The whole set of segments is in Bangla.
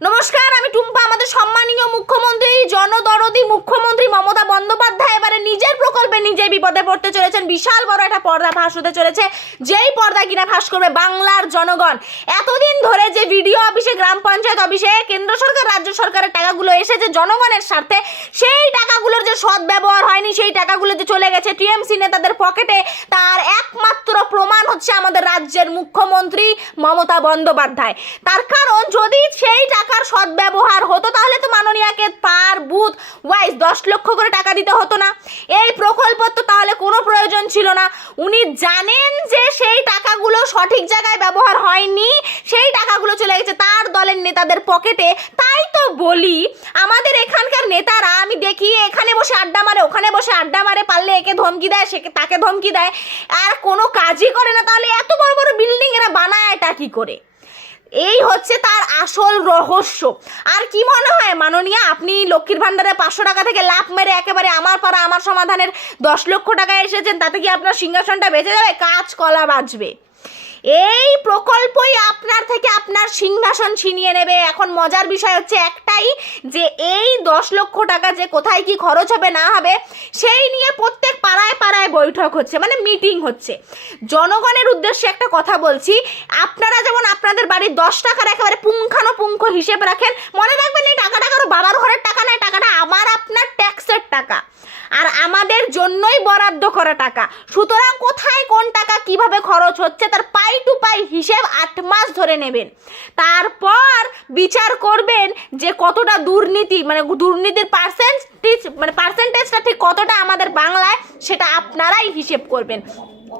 নমস্কার, আমি টুম্পা। আমাদের সম্মানীয় মুখ্যমন্ত্রী, জনদরদি মুখ্যমন্ত্রী মমতা বন্দ্যোপাধ্যায় এবারে নিজের প্রকল্পে নিজেই বিপদে পড়তে চলেছেন। বিশাল বড় একটা পর্দা ফাঁস হতে চলেছে, যেই পর্দা কিনা ফাঁস করবে বাংলার জনগণ। এতদিন ধরে যে ভিডিও অফিসে, গ্রাম পঞ্চায়েত অফিসে কেন্দ্র সরকার রাজ্য সরকারের টাকাগুলো এসেছে জনগণের স্বার্থে, সেই টাকাগুলোর যে সদ্ব্যবহার হয়নি, সেই টাকাগুলো যে চলে গেছে টিএমসি নেতাদের পকেটে, তার একমাত্র প্রমাণ হচ্ছে আমাদের রাজ্যের মুখ্যমন্ত্রী মমতা বন্দ্যোপাধ্যায়। তার কারণ, যদি সেই টাকার সদ্ব্যবহার হতো তাহলে তো মাননীয়াকে পার বুথ ওয়াইজ 10 লক্ষ করে টাকা দিতে হতো না। এই প্রকল্প তো তাহলে কোনো প্রয়োজন ছিল না। উনি জানেন যে সেই টাকাগুলো সঠিক জায়গায় ব্যবহার হয়নি, সেই টাকাগুলো চলে গেছে তার দলের নেতাদের পকেটে। তাই তো বলি, আমাদের এখানকার নেতারা আমি দেখি এখানে বসে আড্ডা মারে, ওখানে বসে আড্ডা মারে, পারলে একে ধমকি দেয়, সে তাকে ধমকি দেয়, আর কোনো কাজই করে না। তাহলে এত বড় বড় বিল্ডিং এরা বানায় এটা কি করে? এই হচ্ছে তার আসল রহস্য। আর কি মনে হয় মাননীয়া, আপনি লক্ষ্মীর ভান্ডারে 500 টাকা থেকে লাভ মেরে একেবারে আমার পাড়া আমার সমাধানের 10 লক্ষ টাকা এসেছেন, তাতে কি আপনার সিংহাসনটা বেঁচে যাবে? কাঁচ কলা বাঁচবে। এই প্রকল্পই আপনার থেকে আপনার সিংহাসন ছিনিয়ে নেবে। এখন মজার বিষয় হচ্ছে একটাই, যে এই 10 লক্ষ টাকা যে কোথায় কি খরচ হবে না হবে সেই নিয়ে প্রত্যেক পাড়ায় পাড়ায় বৈঠক হচ্ছে, মানে মিটিং হচ্ছে। জনগণের উদ্দেশ্যে একটা কথা বলছি, আপনারা যেমন আপনাদের বাড়ির 10 টাকার একেবারে পুঙ্খানুপুঙ্খ হিসেব রাখেন, মনে রাখবেন এই টাকাটা কারো বাবার ঘরের টাকা নয়, টাকাটা আমার আপনার ট্যাক্সের টাকা, আর আমাদের জন্যই বরাদ্দ করা টাকা। সুতরাং কোথায় কোন টাকা কিভাবে খরচ হচ্ছে তার পাই টু পাই হিসেব 8 মাস ধরে নেবেন। তারপর বিচার করবেন যে কতটা দুর্নীতি, মানে দুর্নীতির পার্সেন্টেজটা ঠিক কতটা আমাদের বাংলায়, সেটা আপনারাই হিসেব করবেন।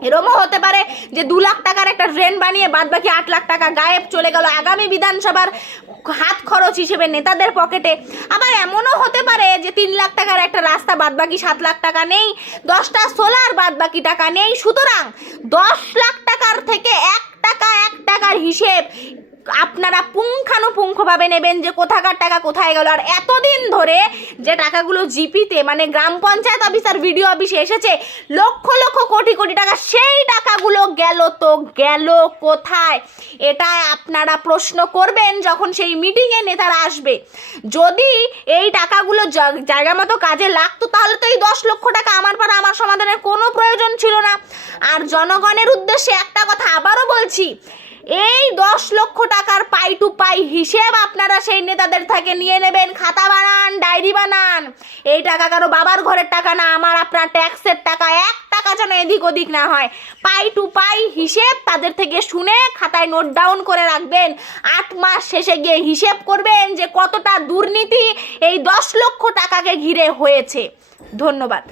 এরমও হতে পারে যে 2 লাখ টাকার একটা ড্রেন বানিয়ে বাদ বাকি 8 লাখ টাকা গায়েব চলে গেল আগামী বিধানসভার হাত খরচ হিসেবে নেতাদের পকেটে। আবার এমনও হতে পারে যে 3 লাখ টাকার একটা রাস্তা বাদ বাকি 7 লাখ টাকা নেই, 10টা সোলার বাদ বাকি টাকা নেই। সুতরাং 10 লাখ টাকার থেকে 1 টাকার হিসেব আপনারা পুঙ্খানুপুঙ্খভাবে নেবেন যে কোথাকার টাকা কোথায় গেল। আর এতদিন ধরে যে টাকাগুলো জিপিতে, মানে গ্রাম পঞ্চায়েত অফিসার ভিডিও অফিসে এসেছে লক্ষ লক্ষ কোটি কোটি টাকা, সেই টাকাগুলো গেল তো গেল কোথায়? এটা আপনারা প্রশ্ন করবেন যখন সেই মিটিংয়ে নেতারা আসবে। যদি এই টাকাগুলো জায়গা মতো কাজে লাগতো তাহলে তো এই 10 লক্ষ টাকা আমার পাড়া আমার সমাধানের কোনো প্রয়োজন ছিল না। আর জনগণের উদ্দেশ্যে একটা কথা আবারও বলছি, এই 10 লক্ষ টাকার পাই টু পাই হিসেব আপনারা সেই নেতাদের থেকে নিয়ে নেবেন। খাতা বানান, ডায়েরি বানান। এই টাকা কারো বাবার ঘরের টাকা না, আমার আপনার ট্যাক্সের টাকা। 1 টাকা যেন এদিক ওদিক না হয়। পাই টু পাই হিসেব তাদের থেকে শুনে খাতায় নোট ডাউন করে রাখবেন। 8 মাস শেষে গিয়ে হিসেব করবেন যে কতটা দুর্নীতি এই 10 লক্ষ টাকাকে ঘিরে হয়েছে। ধন্যবাদ।